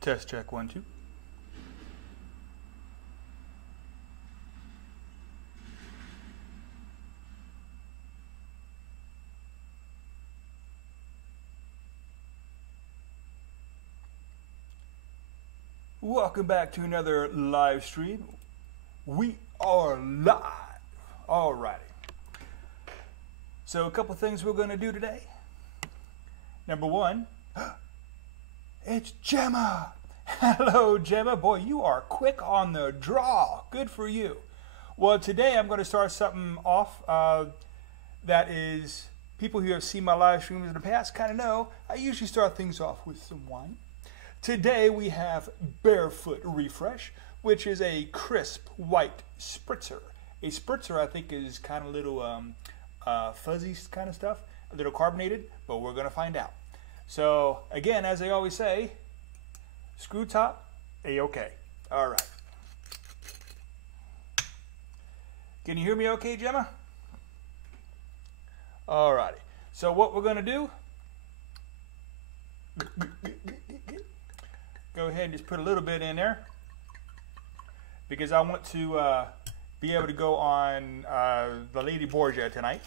Test check 1 2. Welcome back to another live stream. We are live. Alrighty. So a couple things we're going to do today. Number one, it's Gemma. Hello, Gemma. Boy, you are quick on the draw. Good for you. Well, today I'm going to start something off that is, people who have seen my live streams in the past kind of know, I usually start things off with some wine. Today we have Barefoot Refresh, which is a crisp white spritzer. A spritzer, I think, is kind of little fuzzy kind of stuff, a little carbonated, but we're going to find out. So, again, as I always say, screw top, A-OK. All right. Can you hear me okay, Gemma? All righty. So what we're going to do, go ahead and just put a little bit in there because I want to be able to go on the Lady Borgia tonight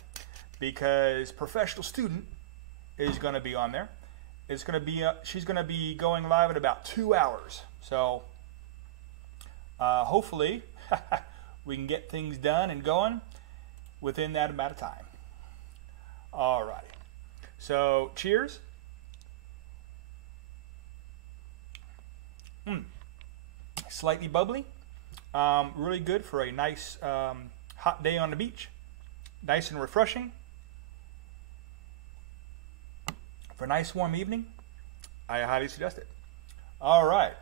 because Professional Student is going to be on there. It's going to be she's going to be going live in about 2 hours. So hopefully we can get things done and going within that amount of time. All righty. So cheers. Slightly bubbly, really good for a nice hot day on the beach, nice and refreshing. For a nice warm evening, I highly suggest it. All right.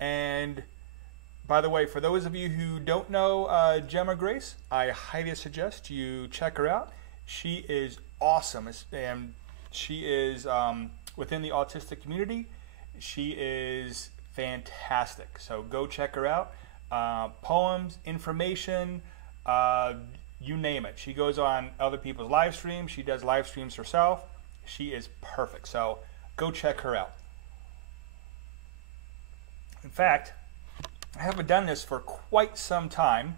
And by the way, for those of you who don't know Gemma Grace, I highly suggest you check her out. She is awesome, and she is within the autistic community. She is fantastic. So go check her out. Poems, information, you name it. She goes on other people's live streams. She does live streams herself. She is perfect. So go check her out. In fact, I haven't done this for quite some time,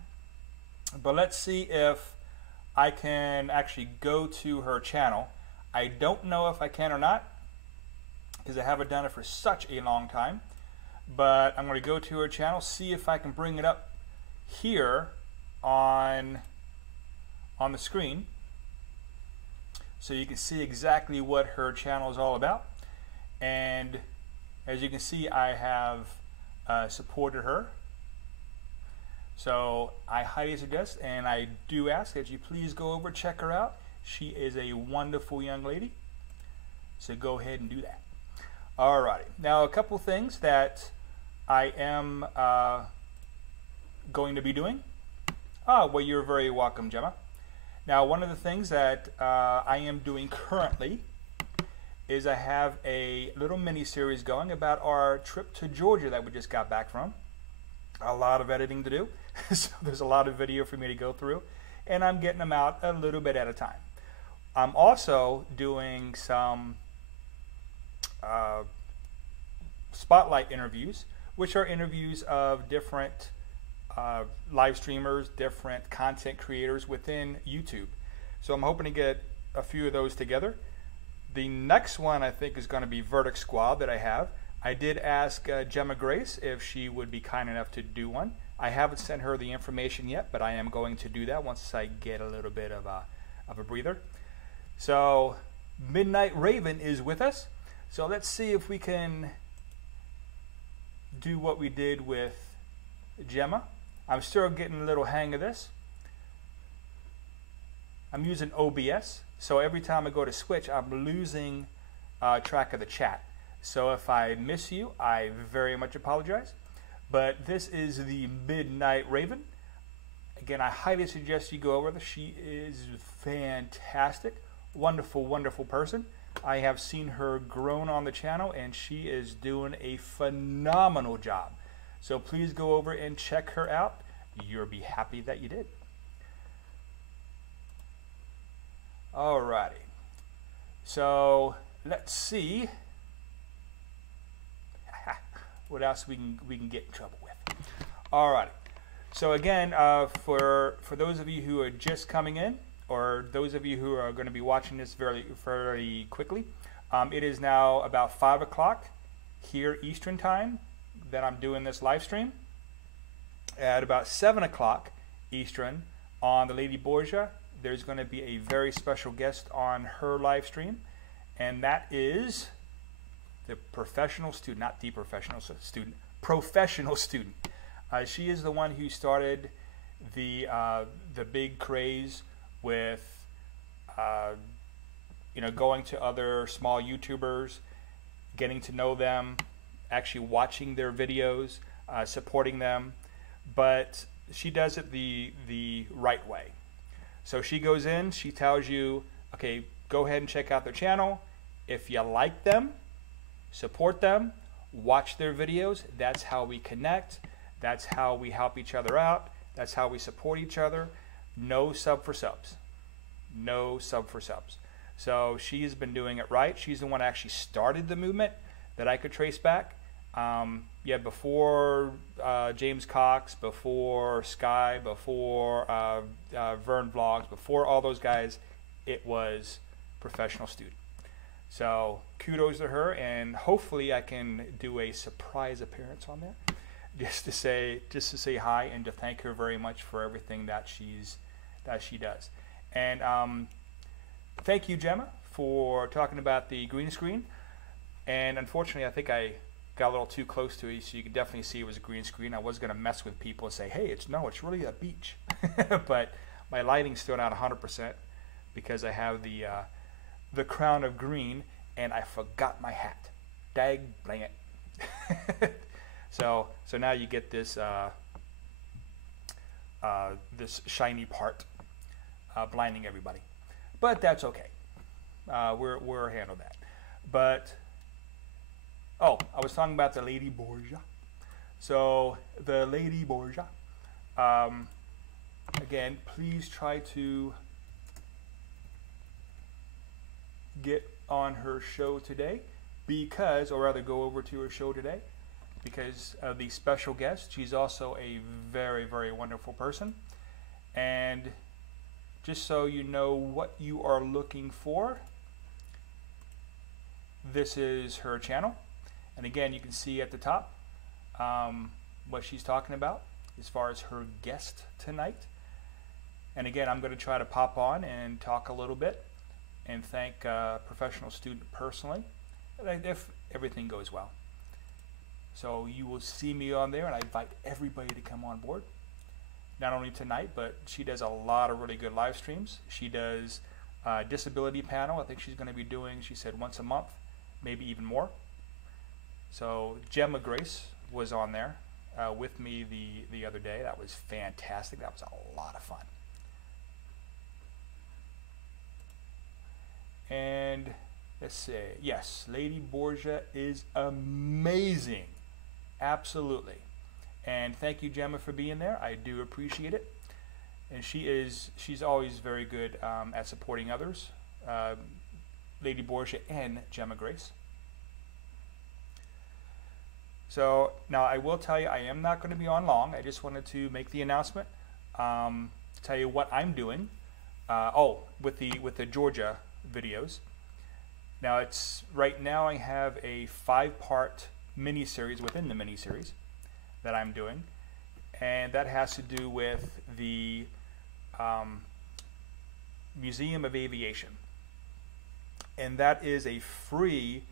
but let's see if I can actually go to her channel. I don't know if I can or not, because I haven't done it for such a long time, but I'm going to go to her channel, see if I can bring it up here on the screen so you can see exactly what her channel is all about. And as you can see, I have supported her, so I highly suggest, and I do ask that you please go over, check her out. She is a wonderful young lady, so go ahead and do that. Alrighty, now a couple things that I am going to be doing. Well, you're very welcome, Gemma. Now, one of the things that I am doing currently is I have a little mini-series going about our trip to Georgia that we just got back from. A lot of editing to do, so there's a lot of video for me to go through, and I'm getting them out a little bit at a time. I'm also doing some spotlight interviews, which are interviews of different live streamers, different content creators within YouTube. So I'm hoping to get a few of those together. The next one I think is going to be Verdict Squad that I have. I did ask Gemma Grace if she would be kind enough to do one. I haven't sent her the information yet, but I am going to do that once I get a little bit of a breather. So Midnight Raven is with us. So let's see if we can do what we did with Gemma. I'm still getting a little hang of this. I'm using OBS, so every time I go to switch, I'm losing track of the chat. So if I miss you, I very much apologize. But this is the Midnight Raven. Again, I highly suggest you go over there. She is fantastic, wonderful, wonderful person. I have seen her grown on the channel, and she is doing a phenomenal job. So please go over and check her out. You'll be happy that you did. Alrighty. So let's see what else we can get in trouble with. All right. So again, for those of you who are just coming in, or those of you who are going to be watching this very quickly, it is now about 5 o'clock here Eastern time that I'm doing this live stream. At about 7 o'clock Eastern on the Lady Borgia, there's going to be a very special guest on her live stream, and that is the professional student, not the professional student, professional student. She is the one who started the big craze with going to other small YouTubers, getting to know them, actually watching their videos, supporting them, but she does it the right way. So she goes in, she tells you, okay, go ahead and check out their channel. If you like them, support them, watch their videos. That's how we connect. That's how we help each other out. That's how we support each other. No sub for subs. No sub for subs. So she has been doing it right. She's the one that actually started the movement that I could trace back. Yeah, before James Cox, before Sky, before Vern Vlogs, before all those guys, it was Professional Student. So kudos to her, and hopefully I can do a surprise appearance on there, just to say hi and to thank her very much for everything that she does. And thank you, Gemma, for talking about the green screen. And unfortunately, I think I got a little too close to it, so you can definitely see it was a green screen. I was going to mess with people and say, hey, it's really a beach. But my lighting's still not 100% because I have the crown of green, and I forgot my hat. Dag blang it. So now you get this this shiny part blinding everybody, but that's okay. We'll handle that. But oh, I was talking about the Lady Borgia. So the Lady Borgia. Again, please try to get on her show today, because, or rather go over to her show today, because of the special guest. She's also a very wonderful person. And just so you know what you are looking for, this is her channel. And again, you can see at the top what she's talking about as far as her guest tonight. And again, I'm going to try to pop on and talk a little bit and thank Professional Student personally, if everything goes well. So you will see me on there, and I invite everybody to come on board. Not only tonight, but she does a lot of really good live streams. She does disability panel. I think she's going to be doing, she said, once a month, maybe even more. So Gemma Grace was on there with me the other day. That was fantastic. That was a lot of fun. And let's see. Yes, Lady Borgia is amazing. Absolutely. And thank you, Gemma, for being there. I do appreciate it. And she's always very good at supporting others. Lady Borgia and Gemma Grace. So now I will tell you, I am not going to be on long. I just wanted to make the announcement, tell you what I'm doing. With the Georgia videos. Now right now I have a 5-part mini-series within the mini-series that I'm doing, and that has to do with the Museum of Aviation. And that is a free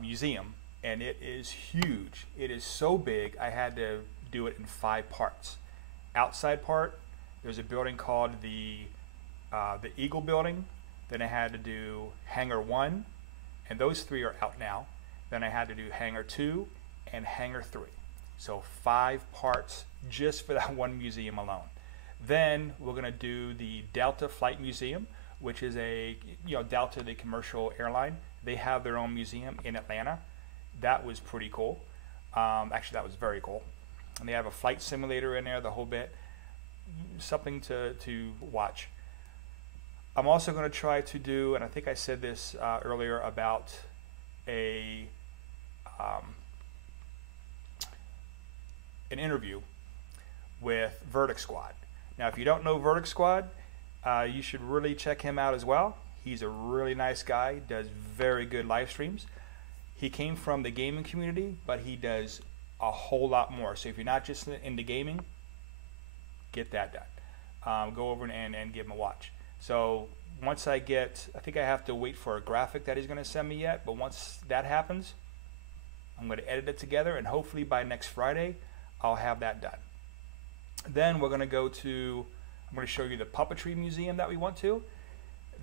museum, and it is huge. It is so big, I had to do it in 5 parts. Outside part, there's a building called the Eagle Building. Then I had to do Hangar 1, and those 3 are out now. Then I had to do Hangar 2 and Hangar 3. So 5 parts just for that one museum alone. Then we're going to do the Delta Flight Museum, which is Delta, the commercial airline. They have their own museum in Atlanta. That was pretty cool. Actually, that was very cool. And they have a flight simulator in there, the whole bit. Something to watch. I'm also going to try to do, and I think I said this earlier, about an interview with Verdict Squad. Now, if you don't know Verdict Squad, you should really check him out as well. He's a really nice guy, does very good live streams. He came from the gaming community, but he does a whole lot more. So if you're not just into gaming, get that done. Go over and give him a watch. So once I think I have to wait for a graphic that he's going to send me yet, but once that happens, I'm going to edit it together, and hopefully by next Friday, I'll have that done. Then we're going to go to, I'm going to show you the puppetry museum that we went to.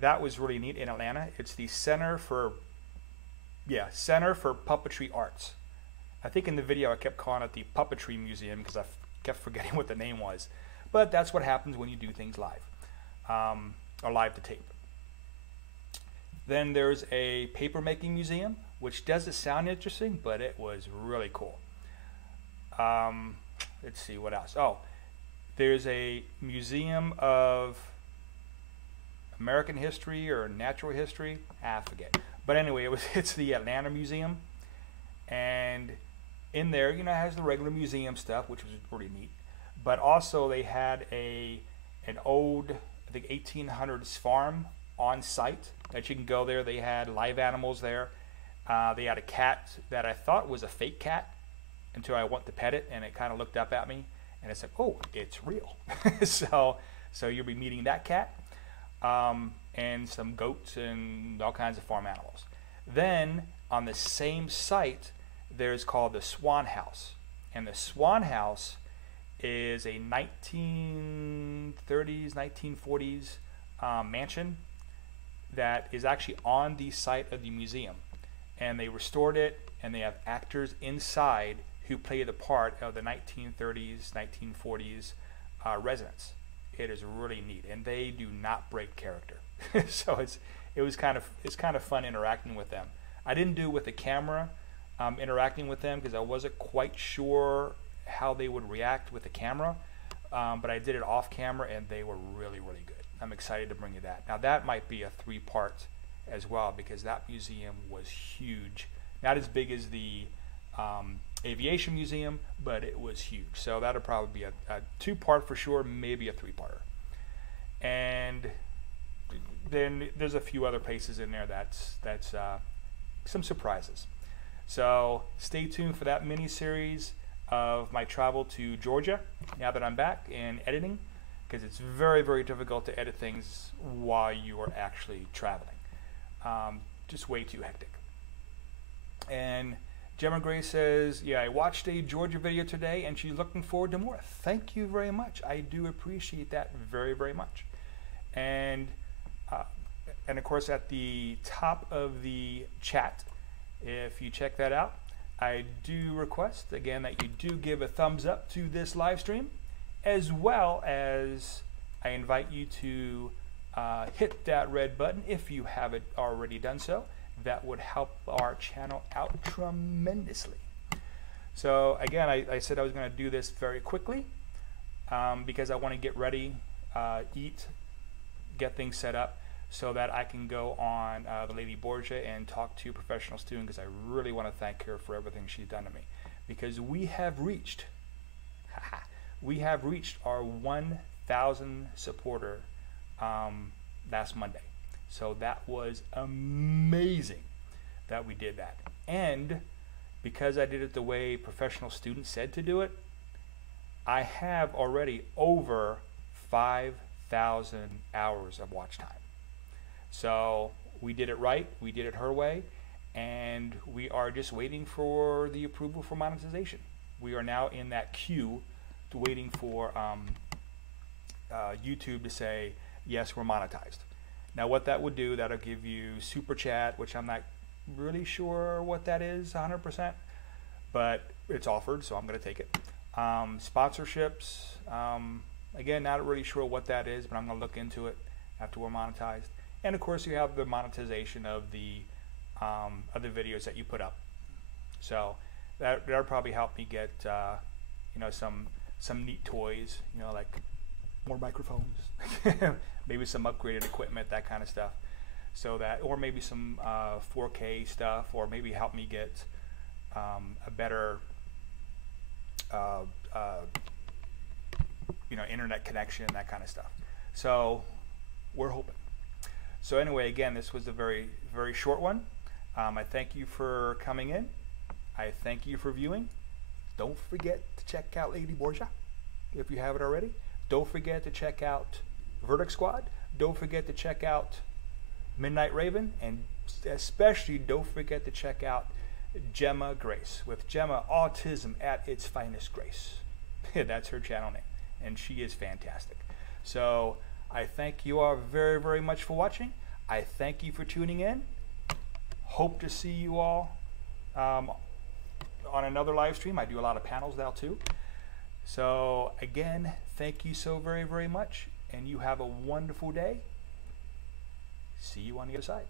That was really neat in Atlanta. It's the Center for Puppetry Arts. I think in the video I kept calling it the Puppetry Museum because I kept forgetting what the name was. But that's what happens when you do things live, or live to tape. Then there's a papermaking museum, which doesn't sound interesting, but it was really cool. Let's see what else. Oh, there's a museum of American history or natural history. I forget. But anyway, it's the Atlanta Museum, and in there, it has the regular museum stuff, which was pretty neat. But also they had an old, I think 1800s farm on site that you can go there. They had live animals there. They had a cat that I thought was a fake cat until I went to pet it, and it kind of looked up at me, and I said, "Oh, it's real." so you'll be meeting that cat, and some goats and all kinds of farm animals. Then on the same site, there's called the Swan House, and the Swan House is a 1930s, 1940s mansion that is actually on the site of the museum, and they restored it, and they have actors inside who play the part of the 1930s, 1940s residents. It is really neat, and they do not break character. So it's kind of fun interacting with them. I didn't do it with the camera interacting with them because I wasn't quite sure how they would react with the camera, but I did it off camera, and they were really, really good. I'm excited to bring you that. Now that might be a 3-part as well, because that museum was huge. Not as big as the aviation museum, but it was huge. So that'll probably be a 2-part for sure, maybe a 3-parter. And then there's a few other places in there that's some surprises. So stay tuned for that mini-series of my travel to Georgia now that I'm back in editing, because it's very, very difficult to edit things while you are actually traveling. Just way too hectic. And Gemma Gray says, yeah, I watched a Georgia video today, and she's looking forward to more. Thank you very much. I do appreciate that very, very much. And of course, at the top of the chat, if you check that out, I do request, again, that you do give a thumbs up to this live stream, as well as I invite you to hit that red button if you haven't already done so. That would help our channel out tremendously. So again, I said I was going to do this very quickly because I want to get ready, eat, get things set up so that I can go on the Lady Borgia and talk to professional student, because I really want to thank her for everything she's done to me, because we have reached our 1,000 supporter last Monday. So that was amazing that we did that. And because I did it the way professional students said to do it, I have already over 5,000 hours of watch time. So we did it right, we did it her way, and we are just waiting for the approval for monetization. We are now in that queue to waiting for YouTube to say, yes, we're monetized. Now what that would do, that'll give you super chat, which I'm not really sure what that is 100%, but it's offered, so I'm going to take it. Sponsorships, again, not really sure what that is, but I'm going to look into it after we're monetized. And of course, you have the monetization of the videos that you put up. So that'll probably help me get some neat toys, like more microphones, maybe some upgraded equipment, that kind of stuff. So that, or maybe some 4K stuff, or maybe help me get a better internet connection, that kind of stuff. So we're hoping. So anyway, again, this was a very, very short one. I thank you for coming in. I thank you for viewing. Don't forget to check out Lady Borgia if you haven't already. Don't forget to check out Verdict Squad. Don't forget to check out Midnight Raven, and especially don't forget to check out Gemma Grace, with Gemma, autism at its finest grace. That's her channel name, and she is fantastic. So I thank you all very, very much for watching. I thank you for tuning in. Hope to see you all on another live stream. I do a lot of panels now too. So again, thank you so very, very much, and you have a wonderful day. See you on the other side.